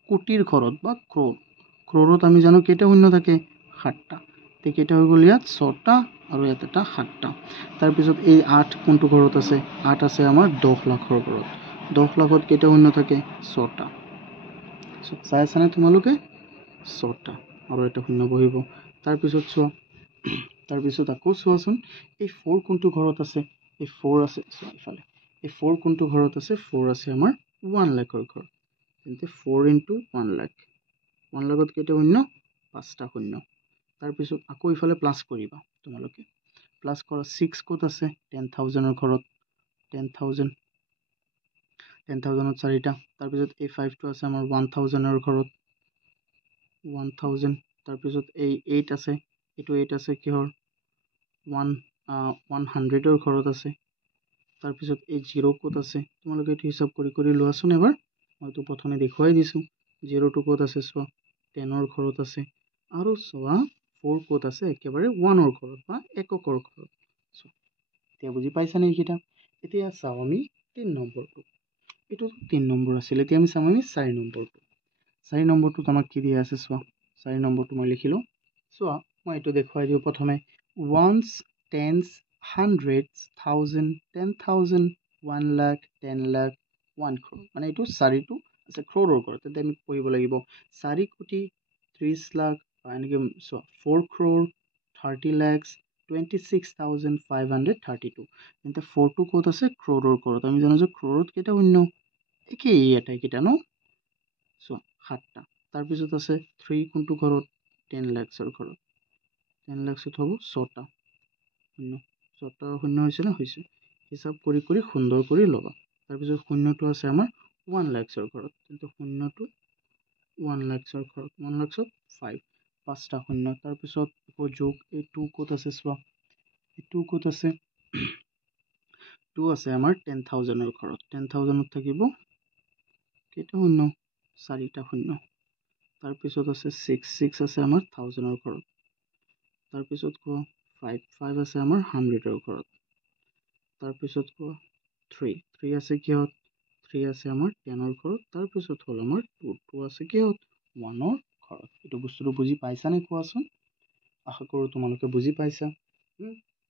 কোটিৰ ঘৰত বা ক্ৰ'ৰত আমি জানো কেইটা শূন্য থাকে 7টা কেইটা হৈ গ'ল ইয়াত 6টা আৰু ইয়াত এটা 7টা তাৰপিছত এই 8 কোনটো ঘৰত আছে 8 আছে আমাৰ 10 লাখৰ ঘৰত 10 লাখত কেইটা শূন্য থাকে 6টা চাই আছানে তোমালোকে 6টা আৰু এটা শূন্য বহিব তাৰপিছত চোৱা তাৰপিছত আকৌ চোৱাচোন এই 4 কোনটো ঘৰত আছে এই 4 আছে চোৱা ইফালে এই 4 কোনটো ঘৰত আছে 4 আছে আমাৰ 1 লাখৰ ঘৰত তেন্তে 4 ইনটু 1 লাখ 1 লাখত কেইটা শূন্য 5টা শূন্য তাৰপিছত আকৌ ইফালে প্লাছ কৰিবা তোমালোকে প্লাছ কৰা 6 ক'ত আছে 10,000ৰ ঘৰত 10,000 10,000ত 4টা তাৰপিছত এই 5টো আছে আমাৰ 1,000ৰ ঘৰত 1,000 তাৰপিছত এই 8 আছে এইটো 8 আছে কিহৰ 100ৰ ঘৰত আছে তাৰপিছত এই 0 ক'ত আছে তোমালোকে এইটো হিচাপ কৰি লোৱাচোন এবাৰ মইতো প্ৰথমে দেখুৱাই দিছোঁ 0টো ক'ত আছে চোৱা 10ৰ ঘৰত আছে আৰু চোৱা 4 ক'ত আছে একেবাৰে 1ৰ ঘৰত বা এককৰ ঘৰত এতিয়া বুজি পাইছানে এইকেইটা এতিয়া চাওঁ আমি 3 নম্বৰটো এইটো 3 নম্বৰ আছিল এতিয়া আমি চাম আমি 4 নম্বৰটো 4 নম্বৰটোত আমাক কি দিয়া আছে চোৱা 4 নম্বৰটো মই লিখিলোঁ চোৱা মই এইটো দেখুৱাই দিওঁ প্ৰথমে ones tens hundreds thousand 10,000 1 lakh 10 lakh 1 crore মানে এইটো 4টো আছে ক্ৰ'ৰৰ ঘৰত তেন্তে আমি পঢ়িব লাগিব 4 কোটি 30 লাখ এনেকৈ চোৱা 4 crore 30 lakhs 26,532 তেন্তে 4টো ক'ত আছে ক্ৰ'ৰৰ ঘৰত আমি জানো যে ক্ৰ'ৰত কেইটা শূন্য একেই এটাইকেইটা ন চোৱা 7টা তাৰপিছত আছে 3 কোনটো ঘৰত 10 lakhsৰ ঘৰত 10 lakhsত হ'ব 6টা শূন্য 6টা শূন্য হৈছেনে হৈছে হিচাপ কৰি সুন্দৰ কৰি ল'বা তাৰপিছত শূন্যটো আছে আমাৰ 1 lakhsৰ ঘৰত কিন্তু শূন্যটো 1 lakhsৰ ঘৰত 1 lakhsত 5টা শূন্য তাৰপিছত আকৌ যোগ এই 2 ক'ত আছে চোৱা এই 2 ক'ত আছে 2 আছে আমাৰ 10,000ৰ ঘৰত 10,000ত থাকিব কেইটা শূন্য 4টা শূন্য তাৰপিছত আছে 6 আছে আমাৰ 1000ৰ ঘৰত তাৰপিছত কোৱা 5 আছে আমাৰ 100ৰ ঘৰত তাৰপিছত কোৱা 3 আছে কিহত 3 আছে আমাৰ 10ৰ ঘৰত তাৰপিছত হ'ল আমাৰ 2 আছে কিহত 1ৰ ঘৰত এইটো বস্তুটো বুজি পাইছানে কোৱাচোন আশা কৰোঁ তোমালোকে বুজি পাইছা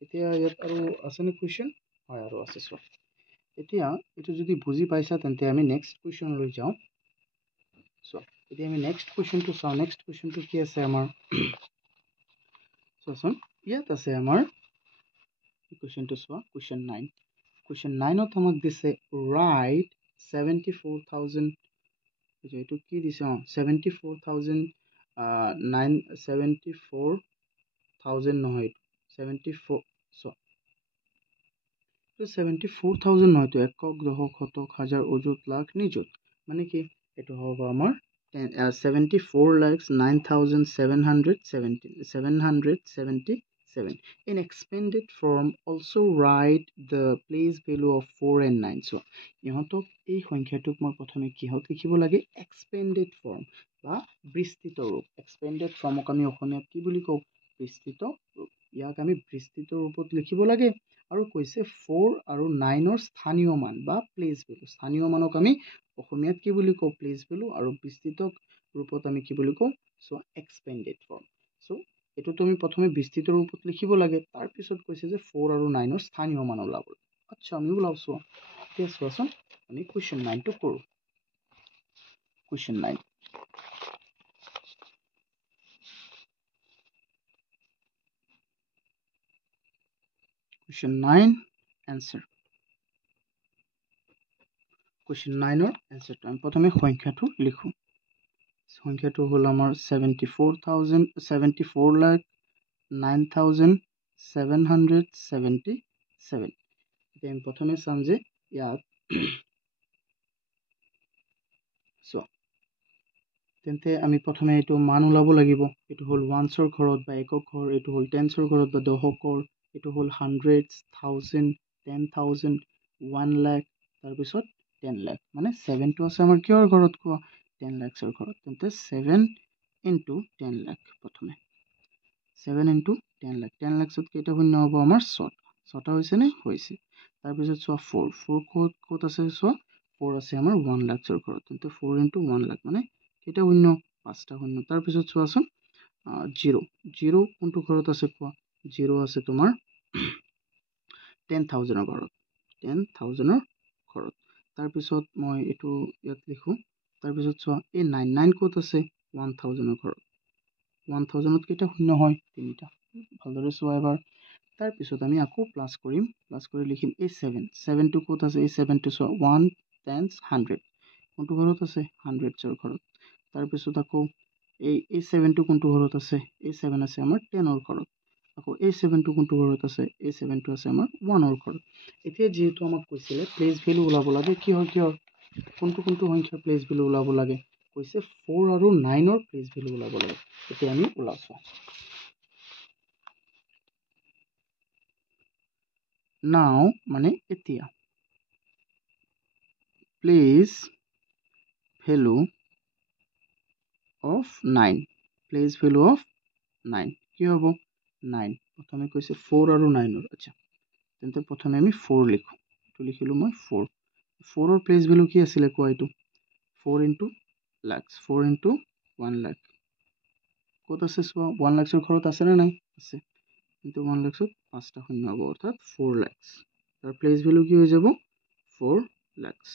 এতিয়া ইয়াত আৰু আছেনে কুৱেশ্যন হয় আৰু আছে চোৱা এতিয়া এইটো যদি বুজি পাইছা তেন্তে আমি নেক্সট কুৱেশ্যনলৈ যাওঁ চোৱা এতিয়া আমি নেক্সট কুৱেশ্যনটো চাওঁ নেক্সট কুৱেশ্যনটো কি আছে আমাৰ চোৱাচোন ইয়াত আছে আমাৰ কুৱেশ্যনটো চোৱা কুৱেশ্যন 9 কুৱেশ্যন 9ত আমাক দিছে ৰাইট 74,000 এইটো কি দিছে 74,000 নহয় 74 তো 74,000 নহয় তো একক দশক শতক হাজাৰ অযুত লাখ নিযুত মানে কি এইটো হ'ব আমাৰ 74,09,777. In expanded form, also write the place value of 4 and 9. So, ইহঁতক এই সংখ্যাটোক মই প্ৰথমে কিহত লিখিব লাগে expanded form বা বিস্তৃত ৰূপ expanded formক আমি অসমীয়াত কি বুলি কওঁ বিস্তৃত ৰূপ ইয়াক আমি বিস্তৃত ৰূপত লিখিব লাগে আৰু কৈছে 4 আৰু 9 ৰ স্থানীয় মান বা প্লেস ভ্যালু স্থানীয় মানক আমি অসমীয়াত কি বুলি কওঁ প্লেস ভ্যালু আৰু বিস্তৃত ৰূপত আমি কি বুলি কওঁ সো এক্সপেন্ডেড ফৰ্ম সো এটো তুমি প্ৰথমে বিস্তৃত ৰূপত লিখিব লাগে তাৰ পিছত কৈছে যে 4 আৰু 9 ৰ স্থানীয় মান ওলাব আচ্ছা আমি ওলাওছো ঠিক আছে আমি কোৱেশ্চন 9 টো কৰো question 9 Question 9 answer. Question 9 or answer to আমি প্রথমে সংখ্যাটো লিখো সংখ্যাটো হল আমাৰ 74,9,777 এতিয়া আমি প্ৰথমে চাম যে ইয়াত সো তেন্তে আমি প্ৰথমে এটো মান ওলাব লাগিব এটো হল ওয়ান্সৰ ঘৰত বা একক ঘৰ এটো হল টেন্সৰ ঘৰত বা দশকৰ এটো হল হান্ড্ৰেডস থাউজেন্ড 10,000 1 লাখ তাৰ পিছত 10 লাখ মানে 7 টো আছে আমাৰ কিহৰ ঘৰত কোৱা 10 লাখৰ ঘৰত তেন্তে 7 into 10 লাখ প্ৰথমে 7 into 10 লাখ 10 লাখত কেইটা শূন্য হ'ব আমাৰ 6টা হৈছে নে হৈছে তাৰ পিছত চোৱা 4 ক'ত আছে চোৱা 4 আছে আমাৰ 1 লাখৰ ঘৰত তেন্তে 4 into 1 লাখ মানে কেইটা শূন্য 5টা শূন্য তাৰ পিছত চোৱাচোন 0 কোনটো ঘৰত আছে কোৱা 0 আছে তোমাৰ 10,000 ৰ ঘৰত 10,000 ৰ ঘৰত তাৰ পিছত মই এটো ইয়াত লিখো তাৰ পিছত চোৱা এই 99 ক'ত আছে 1000 ৰ ঘৰত 1000 ত কেইটা শূন্য হয় তিনিটা ভালদৰে চোৱা এবাৰ তাৰ পিছত আমি আকৌ প্লাস কৰি লিখিম এই 7 টো ক'ত আছে এই 7 টো চোৱা 1 10 100 কোনটো ঘৰত আছে 100 ৰ ঘৰত তাৰ পিছত আকৌ এই 7 টো কোনটো ঘৰত আছে এই 7 আছে আমাৰ 10 ৰ ঘৰত আকৌ এই 7 টো কোনটো ঘৰত আছে এই 7 টো আছে আমাৰ 1 ৰ ঘৰত এতিয়া যেহেতু আমাক কৈছিলে প্লেস ভ্যালু ওলাব লাগে কি হয় কোনটো সংখ্যাৰ প্লেস ভ্যালু ওলাব লাগে কৈছে 4 আৰু 9 ৰ প্লেস ভ্যালু ওলাব লাগে এতিয়া আমি ওলাছো now মানে এতিয়া place value of 9 place value of 9 কি হ'ব 9 প্ৰথমে কৈছে 4 আৰু 9 ৰ আচ্ছা তেন্তে প্ৰথমে আমি 4 লিখো তো লিখিলো মই 4 4 ৰ প্লেস ভ্যালু কি আছিল কোৱা এটো 4 into lakhs 4 into 1 lakh কত আছে চোৱা 1 lakhs ৰ ঘৰত আছে না নাই আছে কিন্তু 1 lakhs ত 5টা শূন্য হ'ব অৰ্থাৎ 4 lakhs তাৰ প্লেস ভ্যালু কি হৈ যাব 4 lakhs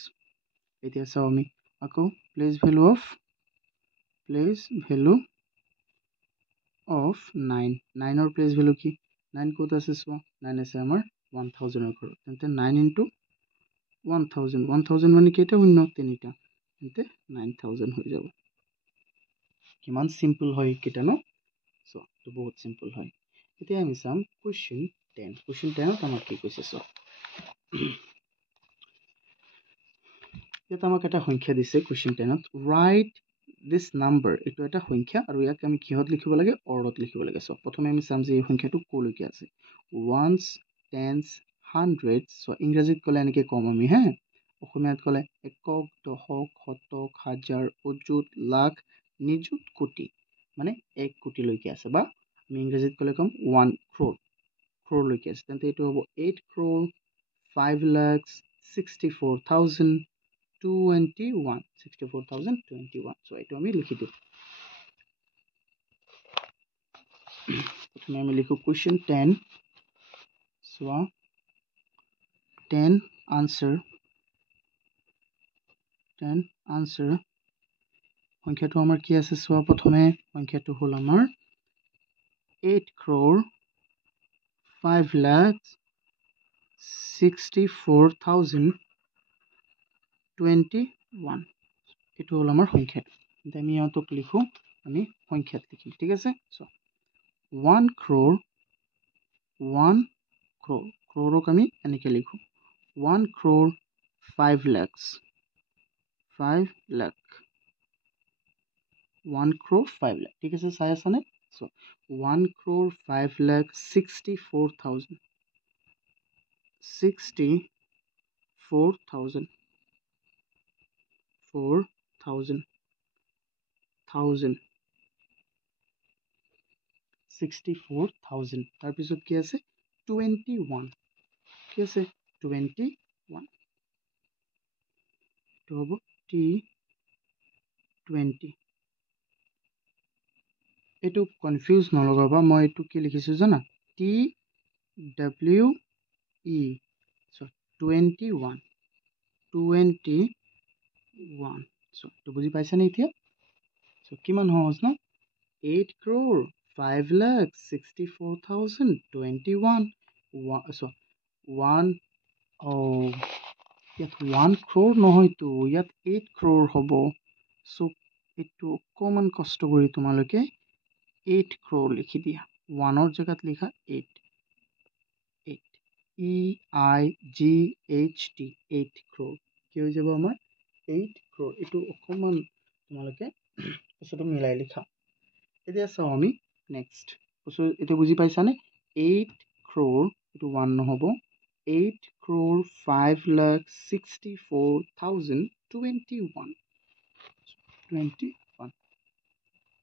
এতিয়া চাও আমি আকৌ প্লেস ভ্যালু of 9 9 ৰ প্লেস ভ্যালু কি 9 কত আছে চোৱা 9 আছে আমাৰ 1000 ৰ ঘৰত তেন্তে 9 into 1000 মানে কেইটা শূন্য তিনিটা তেন্তে 9000 হৈ যাব কিমান সিম্পল হয় কেটা ন সো তো বহুত সিম্পল হয় এতিয়া আমি চাম কোৱেশ্চন 10 কোৱেশ্চন 10 ত আমাক কি কৈছে সো এটা আমাক এটা সংখ্যা দিছে question 10 to right this number এটো এটা সংখ্যা আৰু ইয়াক আমি কিহত লিখিব লাগে অৰ্ডাৰত লিখিব লাগে সো প্ৰথমে আমি চাম যে এই সংখ্যাটো কলৈকে আছে ones tens hundreds সো ইংৰাজীত ক'লে এনেকৈ কম আমি হে অসমীয়াত ক'লে একক দশক শতক হাজাৰ অযুত লাখ নিযুত কোটি মানে 1 কোটি লৈকে আছে বা আমি ইংৰাজীত ক'লে কম 1 crore লৈকে আছে তেন্তে এটো হ'ব 8 crore 5 lakhs 64,021 so এটো আমি লিখি দিও প্ৰথমে আমি লিখো কোৱেশ্চন 10 so 10 answer সংখ্যাটো আমাৰ কি আছে চোৱা প্ৰথমে সংখ্যাটো হল আমাৰ 8 crore 5 lakhs 64,021 এটো হল আমাৰ সংখ্যা আমি ইয়াতক লিখো আমি সংখ্যাত লিখিম ঠিক আছে সো 1 crore crore আমি এনেকৈ লিখো 1 crore 5 lakhs 5 lakh 1 crore 5 lakh ঠিক আছে চাই আছানে so 1 crore 5 lakh 64,000 64,000 4,000 64,000 তাৰপিছত কি আছে 21 কি আছে 21 তো হ'ব T20 এইটো কনফিউজ নলগাবা মই এইটো কি লিখিছো জানা TWE so 21 so তো বুজি পাইছানে এতিয়া so কিমান সহজ ন 8 crore 5 lakh 64,021 so 1 oh ইয়াত 1 crore নহয়তো ইয়াত 8 crore হ'ব so এইটো অকমান কষ্ট কৰি তোমালোকে 8 crore লিখি দিয়া 1 জায়গাত লিখা 8 EIGHT 8 crore কি হৈ যাব আমাৰ 8 crore এইটো অকমান তোমালোকে বস্তুটো মিলাই লিখা এতিয়া চাও আমি নেক্সট বস্তু এইটো বুজি পাইছানে 8 crore এইটো 1 নহব 8 crore 5 lakh 64,021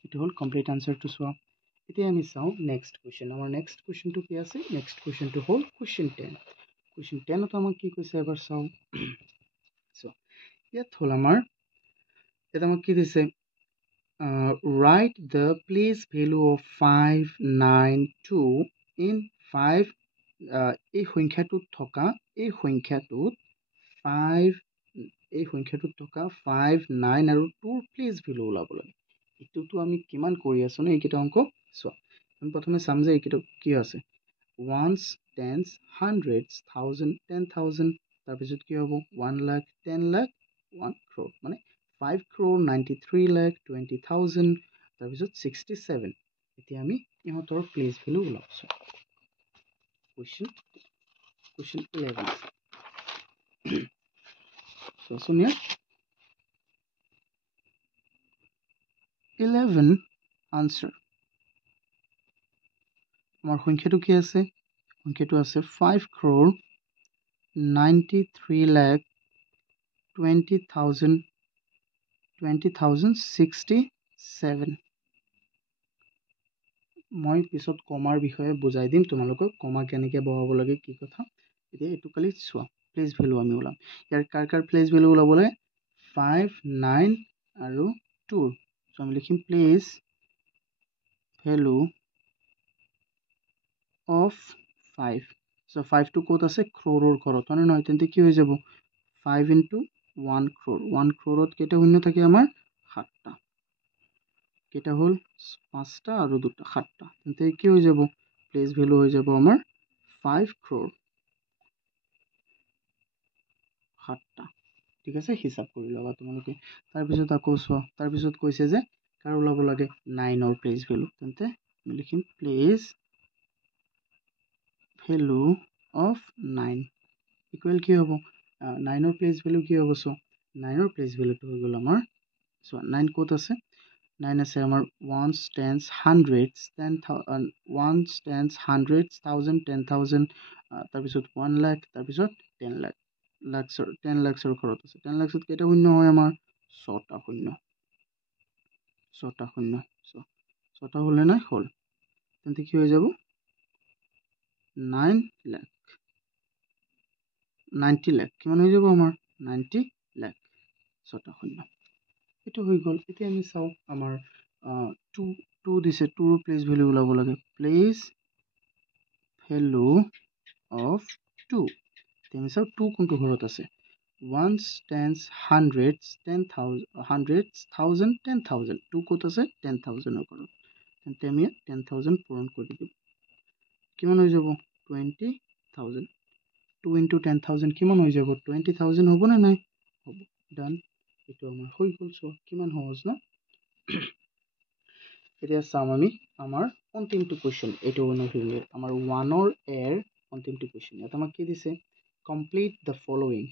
এইটো হল কমপ্লিট আনসাৰটো চোৱা এতিয়া আমি চাও নেক্সট কোৱেশ্চন আমাৰ নেক্সট কোৱেশ্চনটো কি আছে নেক্সট কোৱেশ্চনটো হল কোৱেশ্চন 10 কোৱেশ্চন 10 ত আমাক কি কৈছে এবাৰ চাও সো ইয়াত হল আমাৰ এটা আমাক কি দিছে write the place value of 592 in 5 এই সংখ্যাটোত থকা এই সংখ্যাটোত 5 আৰু 2 প্লেস ভ্যালু ওলাব লাগে এটোটো আমি কিমান কৰি আছো না এইকেইটা অংক সো আমি প্ৰথমে চাম যে এইকেইটা কি আছে ones tens hundreds thousand 10,000 তাৰপিছত কি হ'ব 1 lakh 10 lakh 1 crore মানে 5 crore 93 lakh 20,000 তাৰপিছত 67 এতিয়া আমি ইহঁতৰ place value ওলাবছো question 11 so Sonia 11 answer আমাৰ সংখ্যাটো কি আছে সংখ্যাটো আছে 5 crore 93 lakh 20,067 মই পিছত কমাৰ বিষয়ে বুজাই দিম তোমালোকক কমা কেনেকৈ বহাব লাগে কি কথা এতিয়া এটো কালি চোৱা প্লেস ভ্যালু আমি ওলাম ইয়াৰ কাৰ প্লেস ভ্যালু ওলাবলে 5 9 আৰু 2 সো আমি লিখিম place value of 5 so 5 to ক'ত আছে crore ঘৰত মানে নহয় তেন্তে কি হৈ যাব 5 into 1 crore 1 crore কেইটা শূন্য থাকে আমাৰ 7টা কেইটা হল 5টা আৰু 2টা 7টা তেন্তে কি হৈ যাব প্লেস ভ্যালু হৈ যাব আমাৰ 5 crore 7টা ঠিক আছে হিসাব কৰি লবা তোমালোকে তাৰ পিছত আকৌ চোৱা তাৰ পিছত কৈছে যে কাৰ ওলাব লাগে 9 ৰ প্লেস ভ্যালু তেন্তে আমি লিখিম প্লেস ভ্যালু of 9 equal কি হ'ব 9 ৰ প্লেস ভ্যালু কি হ'ব সো 9 ৰ প্লেস ভ্যালুটো হৈ গল আমাৰ সো 9 ক'ত আছে 9 আছে আমাৰ ones tens hundreds 10,000 ones tens hundreds thousand 10,000 তাৰপিছত 1 lakh তাৰপিছত 10 lakh 10 lakhsৰ ঘৰত আছে 10 lakhsত কেইটা শূন্য হয় আমাৰ 6টা শূন্য 6টা শূন্য 6টা হলে নাই হল তেন্তে কি হৈ যাব 9 lakh 90 lakh কিমান হৈ যাব আমাৰ 90 lakh 6টা শূন্য এটো হৈ গল এতিয়া আমি চাও আমাৰ 2 দিছে 2 ৰ প্লেস ভ্যালু ওলাব লাগে প্লেস ভ্যালু of 2 তেমি চাও 2 কোনটো ঘৰত আছে ones tens hundreds 10,000 hundreds thousand 10,000 2 ক'ত আছে 10,000 ৰ ঘৰত তেন্তে আমি 10,000 পূৰণ কৰি দিম কিমান হৈ যাব 20,000 2 into 10,000 কিমান হৈ যাব 20,000 হ'ব না নাই হ'ব ডান এটো আমাৰ হৈ গল সো কিমান সহজ না এতিয়া চাম আমি আমাৰ অন্তিমটো কোৱেশ্চন এটো অনুসৰি আমাৰ 1 ৰ এৰ অন্তিমটো কোৱেশ্চন এটা আমাক কি দিছে কমপ্লিট দ্য ফলোয়িং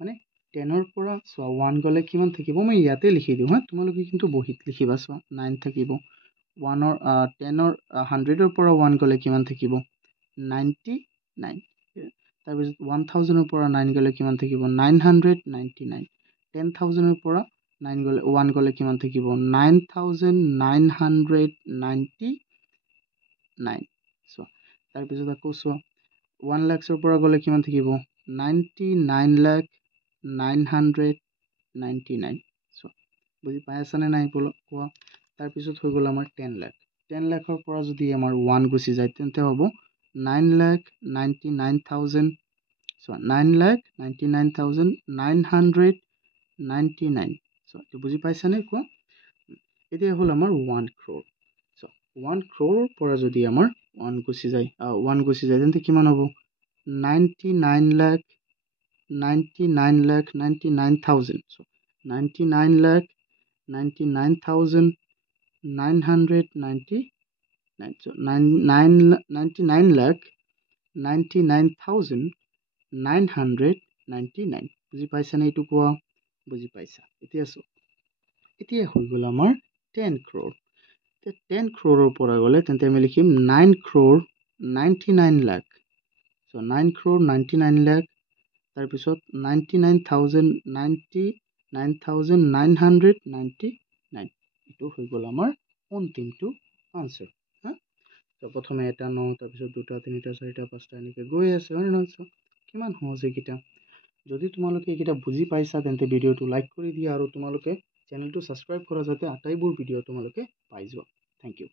মানে 10ৰ পৰা চোৱা 1 গ'লে কিমান থাকিব মই ইয়াতে লিখি দিওঁ হা তোমালোকে কিন্তু বহীত লিখিবা চোৱা 9 থাকিব 1ৰ 10ৰ 100ৰ পৰা 1 গ'লে কিমান থাকিব 99 তাৰপিছত 1000ৰ পৰা 9 গ'লে কিমান থাকিব 999 10,000ৰ পৰা 9 গ'লে 1 গ'লে কিমান থাকিব 9,999 চোৱা তাৰপিছত আকৌ চোৱা 1 লাখৰ পৰা গ'লে কিমান থাকিব 99,999 চোৱা বুজি পাই আছানে নাই কোৱা তাৰপিছত হৈ গ'ল আমাৰ 10 লাখৰ পৰা যদি আমাৰ 1 গুচি যায় তেন্তে হ'ব 9,99,000 চোৱা 9,99,999 চোৱা এইটো বুজি পাইছানে কোৱা এতিয়া হ'ল আমাৰ 1 crore চোৱা 1 crore পৰা যদি আমাৰ 1 গুচি যায় তেন্তে কিমান হ'ব 99,99,99,000 so 99,99,999 so 99,99,999 বুজি পাইছানে এইটো কোৱা বুজি পাইছা এতিয়া হৈ গ'ল আমাৰ 10 crore 10 crore পৰা গ'লে তেন্তে আমি লিখিম 9 crore 99 lakh so 9 crore 99 lakh তাৰপিছত 99,999 এইটো হৈ গ'ল আমাৰ অন্তিমটো আনসাৰ হা তো প্ৰথমে এটা 9 তাৰপিছত 2টা 3টা 4টা 5টা এনেকৈ গৈ আছে হয় নহয় কিমান সহজ এইকেইটা যদি তোমালোকে এইকেইটা বুজি পাইছা তেন্তে ভিডিঅ'টো লাইক কৰি দিয়া আৰু তোমালোকে চেনেলটো ছাবস্ক্ৰাইব কৰা যাতে আটাইবোৰ ভিডিঅ' তোমালোকে পাই যোৱা থেংক ইউ